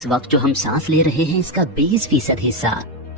इस वक्त जो हम सांस ले रहे हैं इसका 20% हिस्सा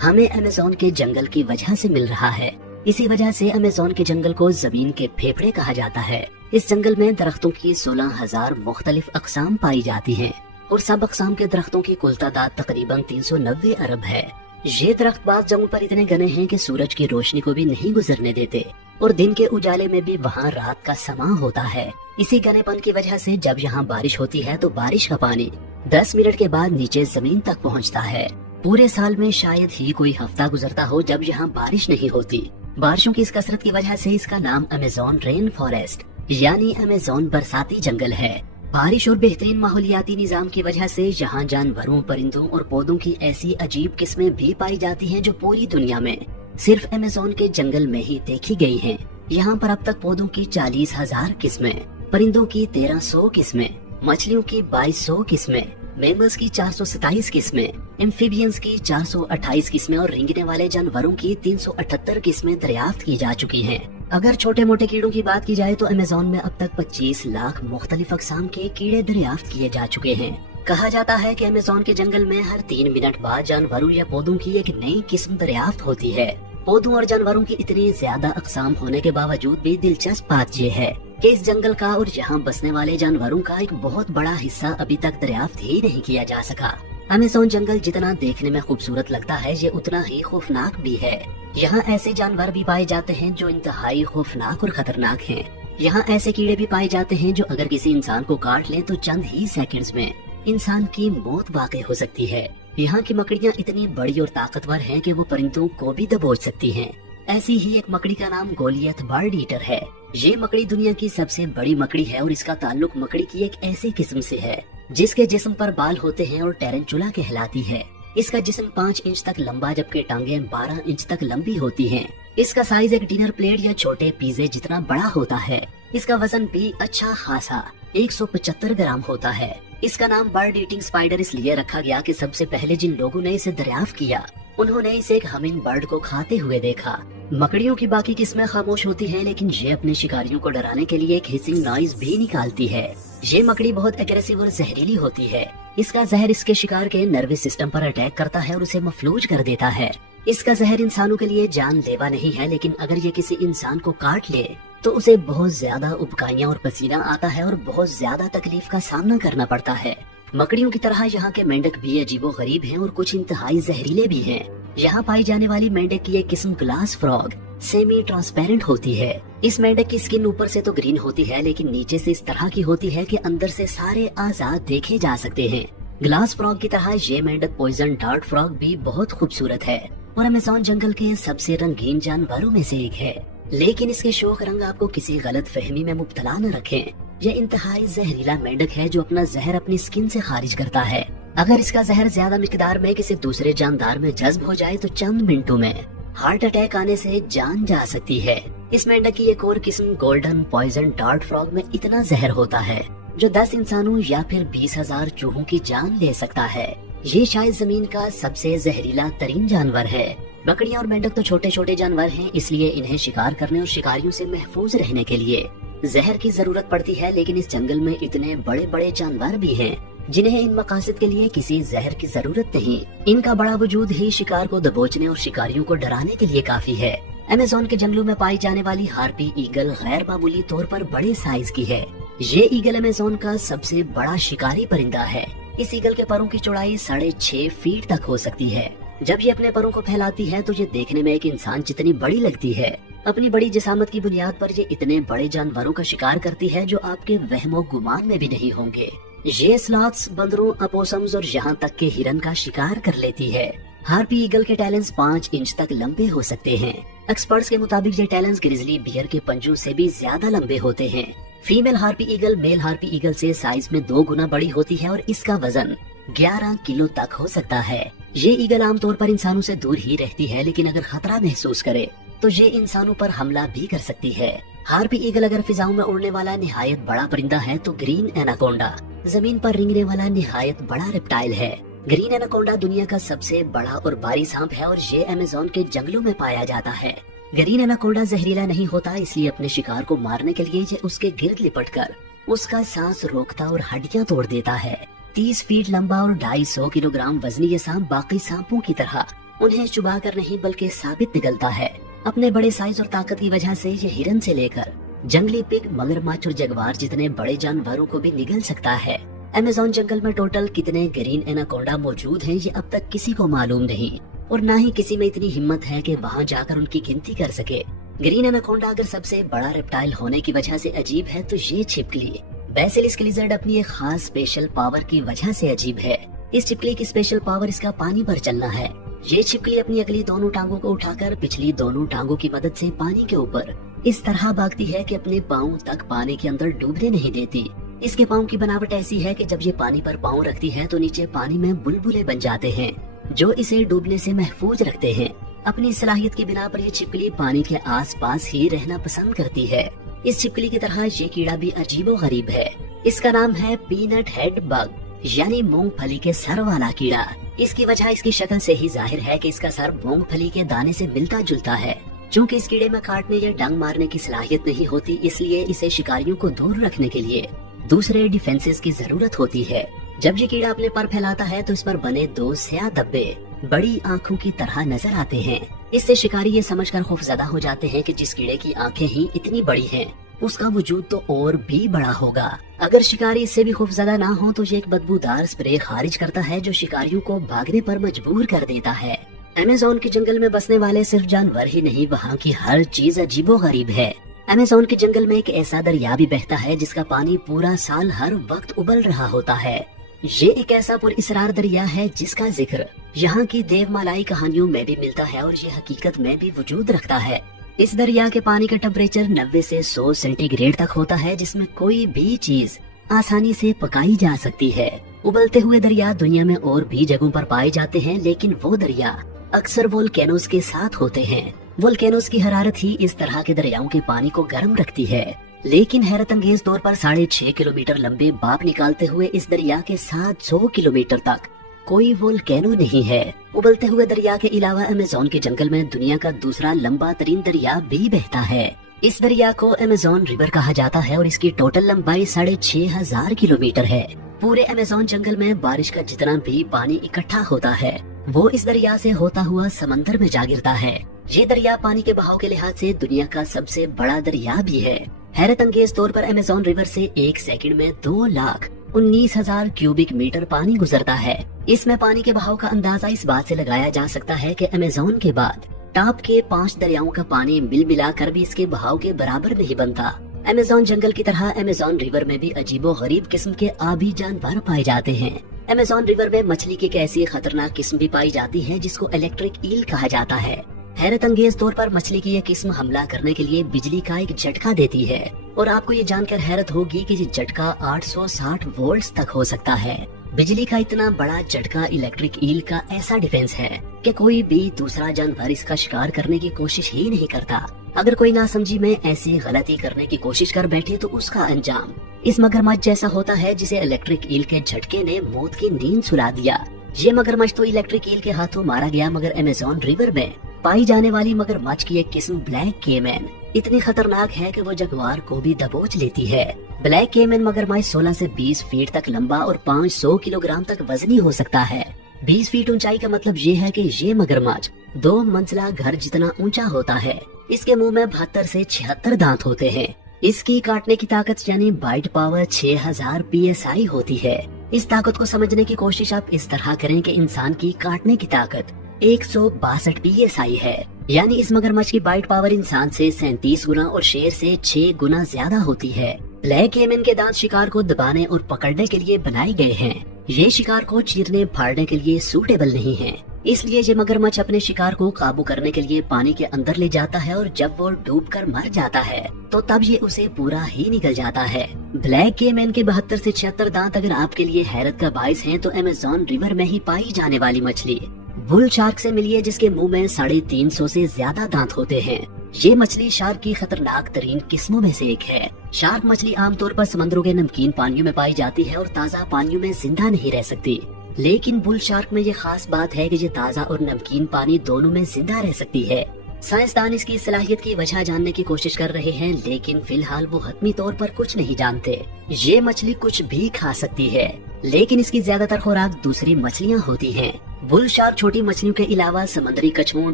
हमें अमेज़न के जंगल की वजह से मिल रहा है। इसी वजह से अमेज़न के जंगल को जमीन के फेफड़े कहा जाता है। इस जंगल में दरख्तों की 16,000 मुख्तलिफ अक़साम पाई जाती हैं और सब अक़साम के दरख्तों की कुल तादाद तकरीबन 390 अरब है। ये दरख्त बाज़ जगहों पर इतने घने हैं कि सूरज की रोशनी को भी नहीं गुजरने देते और दिन के उजाले में भी वहाँ रात का समा होता है। इसी घनेपन की वजह से जब यहाँ बारिश होती है तो बारिश का पानी 10 मिनट के बाद नीचे जमीन तक पहुँचता है। पूरे साल में शायद ही कोई हफ्ता गुजरता हो जब यहाँ बारिश नहीं होती। बारिशों की इस कसरत की वजह से इसका नाम अमेज़न रेन फॉरेस्ट यानी अमेज़न बरसाती जंगल है। बारिश और बेहतरीन माहौलियाती निजाम की वजह से यहाँ जानवरों, परिंदों और पौधों की ऐसी अजीब किस्में भी पाई जाती हैं जो पूरी दुनिया में सिर्फ अमेज़न के जंगल में ही देखी गई हैं। यहाँ पर अब तक पौधों की 40,000 किस्में, परिंदों की 1300 किस्में, मछलियों की 2200 किस्में, मैमल्स की 427 किस्में, एम्फीबियंस की 428 किस्में और रेंगने वाले जानवरों की 378 किस्में दरियाफ्त की जा चुकी हैं। अगर छोटे मोटे कीड़ों की बात की जाए तो अमेज़न में अब तक 25 लाख मुख्तलिफ अक़साम के कीड़े दरियाफ्त किए जा चुके हैं। कहा जाता है कि अमेज़न के जंगल में हर 3 मिनट बाद जानवरों या पौधों की एक नई किस्म दरियाफ्त होती है। पौधों और जानवरों की इतनी ज्यादा अक़साम होने के बावजूद भी दिलचस्प बात यह है कि इस जंगल का और यहाँ बसने वाले जानवरों का एक बहुत बड़ा हिस्सा अभी तक दरियाफ्त ही नहीं किया जा सका। अमेज़न जंगल जितना देखने में खूबसूरत लगता है ये उतना ही खौफनाक भी है। यहाँ ऐसे जानवर भी पाए जाते हैं जो इंतहाई खौफनाक और खतरनाक हैं। यहाँ ऐसे कीड़े भी पाए जाते हैं जो अगर किसी इंसान को काट ले तो चंद ही सेकंड्स में इंसान की मौत वाक़ई हो सकती है। यहाँ की मकड़ियाँ इतनी बड़ी और ताकतवर हैं कि वो परिंदों को भी दबोच सकती हैं। ऐसी ही एक मकड़ी का नाम गोलियत बर्ड ईटर है। ये मकड़ी दुनिया की सबसे बड़ी मकड़ी है और इसका ताल्लुक मकड़ी की एक ऐसी किस्म से है जिसके जिस्म पर बाल होते हैं और टेरेंचुला कहलाती है। इसका जिस्म 5 इंच तक लंबा जबकि टांगें 12 इंच तक लंबी होती हैं। इसका साइज एक डिनर प्लेट या छोटे पिज़्ज़े जितना बड़ा होता है। इसका वजन भी अच्छा खासा 175 ग्राम होता है। इसका नाम बर्ड ईटिंग स्पाइडर इसलिए रखा गया कि सबसे पहले जिन लोगों ने इसे दरियाफ्त किया उन्होंने इसे एक हमिंग बर्ड को खाते हुए देखा। मकड़ियों की बाकी किस्में खामोश होती हैं लेकिन ये अपने शिकारियों को डराने के लिए एक हिसिंग नॉइज भी निकालती है। ये मकड़ी बहुत एग्रेसिव और जहरीली होती है। इसका जहर इसके शिकार के नर्वस सिस्टम पर अटैक करता है और उसे मफलूज कर देता है। इसका जहर इंसानों के लिए जानलेवा नहीं है लेकिन अगर ये किसी इंसान को काट ले तो उसे बहुत ज्यादा उबकाइयाँ और पसीना आता है और बहुत ज्यादा तकलीफ का सामना करना पड़ता है। मकड़ियों की तरह यहाँ के मेंढक भी अजीबो गरीब हैं और कुछ इंतहाई जहरीले भी हैं। यहाँ पाई जाने वाली मेंढक की एक किस्म ग्लास फ्रॉग सेमी ट्रांसपेरेंट होती है। इस मेंढक की स्किन ऊपर से तो ग्रीन होती है लेकिन नीचे से इस तरह की होती है कि अंदर से सारे आजाद देखे जा सकते हैं। ग्लास फ्रॉग की तरह ये मेंढक पॉइजन डार्ट फ्रॉग भी बहुत खूबसूरत है और अमेज़न जंगल के सबसे रंगीन जानवरों में से एक है। लेकिन इसके शोख रंग आपको किसी गलत फहमी में मुब्तला न रखें। यह इंतहाई जहरीला मेंढक है जो अपना जहर अपनी स्किन से खारिज करता है। अगर इसका जहर ज्यादा मिकदार में किसी दूसरे जानदार में जज्ब हो जाए तो चंद मिनटों में हार्ट अटैक आने से जान जा सकती है। इस मेंढक की एक और किस्म गोल्डन पॉइजन डार्ट फ्रॉग में इतना जहर होता है जो 10 इंसानों या फिर 20,000 चूहों की जान ले सकता है। ये शायद जमीन का सबसे जहरीला तरीन जानवर है। बकरियां और मेंढक तो छोटे छोटे जानवर हैं इसलिए इन्हें शिकार करने और शिकारियों से महफूज रहने के लिए जहर की जरूरत पड़ती है। लेकिन इस जंगल में इतने बड़े बड़े जानवर भी हैं जिन्हें इन मकासद के लिए किसी जहर की जरूरत नहीं। इनका बड़ा वजूद ही शिकार को दबोचने और शिकारियों को डराने के लिए काफी है। अमेज़न के जंगलों में पाई जाने वाली हार्पी ईगल गैर मामूली तौर पर बड़े साइज की है। ये ईगल अमेज़न का सबसे बड़ा शिकारी परिंदा है। इस ईगल के परों की चौड़ाई 6.5 फीट तक हो सकती है। जब ये अपने परों को फैलाती है तो ये देखने में एक इंसान जितनी बड़ी लगती है। अपनी बड़ी जिसामत की बुनियाद पर ये इतने बड़े जानवरों का शिकार करती है जो आपके वहमो गुमान में भी नहीं होंगे। ये स्लॉथ्स, बंदरों, अपोसम्स और यहाँ तक के हिरन का शिकार कर लेती है। हार्पी ईगल के टैलेंस 5 इंच तक लंबे हो सकते हैं। एक्सपर्ट्स के मुताबिक ये टैलेंस ग्रिजली बियर के पंजों से भी ज्यादा लंबे होते हैं। Female harpy eagle male harpy eagle से साइज में 2 गुना बड़ी होती है और इसका वजन 11 किलो तक हो सकता है। ये ईगल आमतौर पर इंसानों से दूर ही रहती है लेकिन अगर खतरा महसूस करे तो ये इंसानों पर हमला भी कर सकती है। हार्पी ईगल अगर फिजाओं में उड़ने वाला निहायत बड़ा परिंदा है तो ग्रीन एनाकोंडा जमीन पर रेंगने वाला निहायत बड़ा रेप्टाइल है। ग्रीन एनाकोंडा दुनिया का सबसे बड़ा और भारी सांप है और ये अमेज़न के जंगलों में पाया जाता है। ग्रीन एनाकोंडा जहरीला नहीं होता इसलिए अपने शिकार को मारने के लिए ये उसके गिर्द लिपटकर उसका सांस रोकता और हड्डियां तोड़ देता है। 30 फीट लंबा और 250 किलोग्राम वजनी ये सांप बाकी सांपों की तरह उन्हें चुबा कर नहीं बल्कि साबित निकलता है। अपने बड़े साइज और ताकत की वजह से ये हिरन से लेकर जंगली पिग, मगरमच्छ और जगुआर जितने बड़े जानवरों को भी निगल सकता है। अमेज़न जंगल में टोटल कितने ग्रीन एनाकोंडा मौजूद हैं ये अब तक किसी को मालूम नहीं और ना ही किसी में इतनी हिम्मत है कि वहाँ जाकर उनकी गिनती कर सके। ग्रीन एनाकोंडा अगर सबसे बड़ा रेप्टाइल होने की वजह से अजीब है तो ये छिपकली बेसिलिस्क लिजर्ड अपनी एक खास स्पेशल पावर की वजह से अजीब है। इस छिपकली की स्पेशल पावर इसका पानी पर चलना है। ये छिपकली अपनी अगली दोनों टांगों को उठाकर पिछली दोनों टांगों की मदद से पानी के ऊपर इस तरह भागती है कि अपने पाँव तक पानी के अंदर डूबने नहीं देती। इसके पाँव की बनावट ऐसी है कि जब ये पानी पर पाँव रखती है तो नीचे पानी में बुलबुले बन जाते हैं जो इसे डूबने से महफूज रखते हैं। अपनी सलाहियत की बिना पर ये छिपकली पानी के आसपास ही रहना पसंद करती है। इस छिपकली की तरह ये कीड़ा भी अजीबो गरीब है। इसका नाम है पीनट हेड बग यानी मूंगफली के सर वाला कीड़ा। इसकी वजह इसकी शक्ल से ही जाहिर है कि इसका सर मूंगफली के दाने से मिलता जुलता है। चूँकि इस कीड़े में काटने या डंग मारने की सलाहियत नहीं होती, इसलिए इसे शिकारियों को दूर रखने के लिए दूसरे डिफेंसेस की जरूरत होती है। जब ये कीड़ा अपने पर फैलाता है तो इस पर बने 2 स्याह धब्बे बड़ी आँखों की तरह नजर आते हैं। इससे शिकारी ये समझकर खौफजदा हो जाते हैं कि जिस कीड़े की आंखें ही इतनी बड़ी हैं, उसका वजूद तो और भी बड़ा होगा। अगर शिकारी इससे भी खौफजदा ना हो तो ये एक बदबूदार स्प्रे खारिज करता है जो शिकारियों को भागने पर मजबूर कर देता है। अमेज़न के जंगल में बसने वाले सिर्फ जानवर ही नहीं, वहाँ की हर चीज अजीबो गरीब है। अमेज़न के जंगल में एक ऐसा दरिया भी बहता है जिसका पानी पूरा साल हर वक्त उबल रहा होता है। ये एक ऐसा पुरइसरार दरिया है जिसका जिक्र यहाँ की देवमालाई कहानियों में भी मिलता है और ये हकीकत में भी वजूद रखता है। इस दरिया के पानी का टेम्परेचर 90 से 100 सेंटीग्रेड तक होता है, जिसमें कोई भी चीज आसानी से पकाई जा सकती है। उबलते हुए दरिया दुनिया में और भी जगहों पर पाए जाते हैं, लेकिन वो दरिया अक्सर वोल्केनोज के साथ होते हैं। वोल्केनोज की हरारत ही इस तरह के दरियाओं के पानी को गर्म रखती है। लेकिन हैरत अंगेज तौर पर 6.5 किलोमीटर लंबे बाप निकालते हुए इस दरिया के 700 किलोमीटर तक कोई वोल्केनो नहीं है। उबलते हुए दरिया के अलावा अमेज़न के जंगल में दुनिया का दूसरा लंबा तरीन दरिया भी बहता है। इस दरिया को अमेज़न रिवर कहा जाता है और इसकी टोटल लंबाई 6,500 किलोमीटर है। पूरे अमेज़न जंगल में बारिश का जितना भी पानी इकट्ठा होता है वो इस दरिया से होता हुआ समंदर में जा गिरता है। ये दरिया पानी के बहाव के लिहाज से दुनिया का सबसे बड़ा दरिया भी है। हैरत अंगेज तौर पर अमेज़न रिवर से 1 सेकंड में 2,19,000 क्यूबिक मीटर पानी गुजरता है। इसमें पानी के बहाव का अंदाजा इस बात से लगाया जा सकता है कि अमेज़न के बाद टॉप के 5 दरियाओं का पानी मिल मिलाकर भी इसके बहाव के बराबर नहीं बनता। अमेज़न जंगल की तरह अमेज़न रिवर में भी अजीबो गरीब किस्म के आबी जानवर पाए जाते हैं। अमेज़न रिवर में मछली की एक ऐसी खतरनाक किस्म भी पाई जाती है जिसको इलेक्ट्रिक ईल कहा जाता है। हैरत अंगेज तौर पर मछली की यह किस्म हमला करने के लिए बिजली का एक झटका देती है और आपको ये जानकर हैरत होगी कि ये झटका 860 वोल्ट तक हो सकता है। बिजली का इतना बड़ा झटका इलेक्ट्रिक ईल का ऐसा डिफेंस है कि कोई भी दूसरा जानवर इसका शिकार करने की कोशिश ही नहीं करता। अगर कोई नासमझी में ऐसी गलती करने की कोशिश कर बैठे तो उसका अंजाम इस मगरमच्छ जैसा होता है जिसे इलेक्ट्रिक ईल के झटके ने मौत की नींद सुला दिया। ये मगरमच्छ तो इलेक्ट्रिक ईल के हाथों मारा गया, मगर अमेज़न रिवर में पाई जाने वाली मगरमच्छ की एक किस्म ब्लैक केमैन इतनी खतरनाक है कि वो जगुआर को भी दबोच लेती है। ब्लैक केमैन मगरमच्छ 16 से 20 फीट तक लंबा और 500 किलोग्राम तक वजनी हो सकता है। 20 फीट ऊंचाई का मतलब ये है कि ये मगरमच्छ 2 मंजिला घर जितना ऊंचा होता है। इसके मुंह में 72 से 76 दांत होते हैं। इसकी काटने की ताकत यानी बाइट पावर 6000 PSI होती है। इस ताकत को समझने की कोशिश आप इस तरह करें कि इंसान की काटने की ताकत 162 PSI है, यानी इस मगरमच्छ की बाइट पावर इंसान से 37 गुना और शेर से 6 गुना ज्यादा होती है। ब्लैक केमैन के दांत शिकार को दबाने और पकड़ने के लिए बनाए गए हैं। ये शिकार को चीरने फाड़ने के लिए सूटेबल नहीं है, इसलिए ये मगरमच्छ अपने शिकार को काबू करने के लिए पानी के अंदर ले जाता है और जब वो डूबकर मर जाता है तो तब ये उसे पूरा ही निगल जाता है। ब्लैक केमैन के 72 से 76 दांत अगर आपके लिए हैरत का बाइस हैं, तो अमेज़न रिवर में ही पाई जाने वाली मछली बुल शार्क से मिलिए, जिसके मुंह में 350 से ज्यादा दांत होते हैं। ये मछली शार्क की खतरनाक तरीन किस्मों में से एक है। शार्क मछली आमतौर पर समंदरों के नमकीन पानियों में पाई जाती है और ताज़ा पानियों में जिंदा नहीं रह सकती, लेकिन बुल शार्क में ये खास बात है कि ये ताज़ा और नमकीन पानी दोनों में जिंदा रह सकती है। साइंसदान इसकी सलाहियत की वजह जानने की कोशिश कर रहे हैं, लेकिन फिलहाल वो हतमी तौर पर कुछ नहीं जानते। ये मछली कुछ भी खा सकती है। लेकिन इसकी ज्यादातर खुराक दूसरी मछलियाँ होती हैं। बुल शार्क छोटी मछलियों के अलावा समुद्री कछुओं,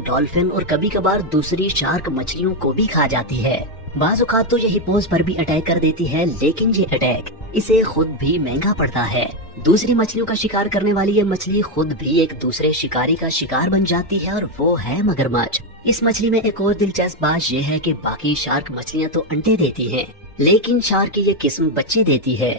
डॉल्फिन और कभी कभार दूसरी शार्क मछलियों को भी खा जाती है। बाज़ औक़ात तो ये हिप्पोस पर भी अटैक कर देती है, लेकिन ये अटैक इसे खुद भी महंगा पड़ता है। दूसरी मछलियों का शिकार करने वाली ये मछली खुद भी एक दूसरे शिकारी का शिकार बन जाती है, और वो है मगरमच्छ। इस मछली में एक और दिलचस्प बात यह है कि बाकी शार्क मछलियाँ तो अंडे देती हैं, लेकिन शार्क की ये किस्म बच्चे देती है।